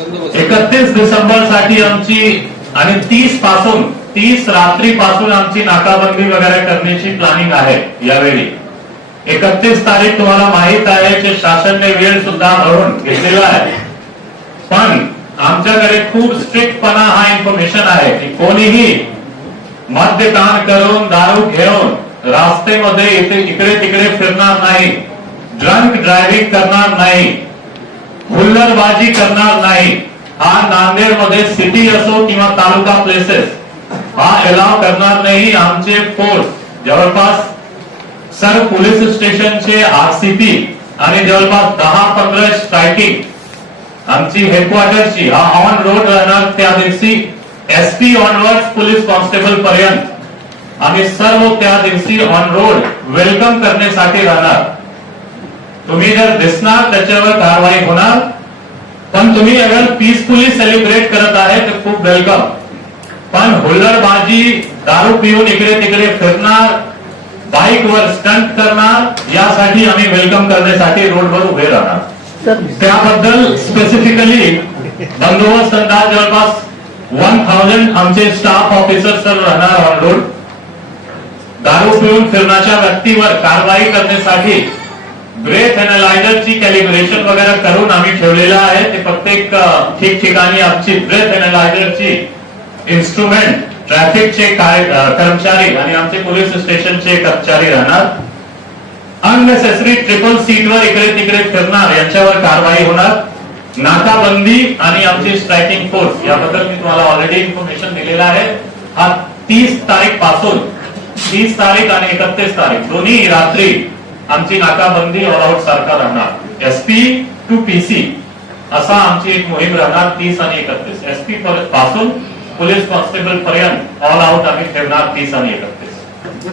एकतीस डिसेंबर साठी आमची आणि तीस पासून तीस रात्री पासून आमची नाकाबंदी वगैरे करण्याची प्लॅनिंग आहे यावेळी एकतीस तारीख तुम्हाला माहित आहे की शासनने वेळ सुद्धा भरून घेतलेला आहे पण आमच्याकडे खूप स्ट्रिक्टपणा हा इन्फॉर्मेशन आहे की कोणीही मद्यपान करून दारू घेऊन मध्ये इकडे तिकडे फिरणार नाही ड्रंक ड्रायव्हिंग करणार नाही हुल्लरबाजी करणार नाही हा नांदेड मध्ये सिटी असो किंवा तालुका प्लेसेस हा अलाव करणार नाही आमचे फोर्स जवळपास सर पोलीस स्टेशनचे आरसीपी आणि जवळपास दहा पंधरा स्ट्रायकिंग आमची हेडक्वार्टरची हा ऑन रोड राहणार त्या दिवशी S P onward police constable पर्यंत आम्ही सर्व त्या दिवशी ऑन रोड वेलकम करण्यासाठी राहणार तुम्ही जर दिसणार त्याच्यावर कारवाई होणार पण तुम्ही अगर पीसफुली सेलिब्रेट करत आहे तर खूप वेलकम पण हुल्लडबाजी दारू पिऊन इकडे तिकडे फिरणार बाईकवर स्टंट करणार यासाठी आम्ही वेलकम करण्यासाठी रोडवर उभे राहणार त्याबद्दल स्पेसिफिकली बंदोबस्त अंदाज जवळपास वन थाउजंड आमचे स्टाफ ऑफिसर सर राहणार ऑन रोड दारू पिऊन फिरण्याच्या व्यक्तीवर कारवाई करण्यासाठी ब्रेथ ची कॅलिब्रेशन वगैरे करून आम्ही ठेवलेलं आहे ते प्रत्येक ठिकठिकाणी आमची ब्रेथ ची इन्स्ट्रुमेंट ट्रॅफिकचे कर्मचारी आणि आमचे पोलीस स्टेशनचे कर्मचारी राहणार अननेसेसरी ट्रिपल सीटवर इकडे तिकडे फिरणार यांच्यावर कारवाई होणार नाकाबंदी आणि आमची स्ट्रायकिंग फोर्स याबद्दल मी तुम्हाला ऑलरेडी इन्फॉर्मेशन दिलेला आहे हा तीस तारीख पासून तीस तारीख आणि एकतीस तारीख दोन्ही रात्री आमची नाकाबंदी ऑल आउट सारखा राहणार एसपी टू पीसी असा आमची एक मोहीम राहणार तीस आणि एकतीस एसपी पासून पोलीस कॉन्स्टेबल पर्यंत ऑल आउट आम्ही ठेवणार तीस आणि एकतीस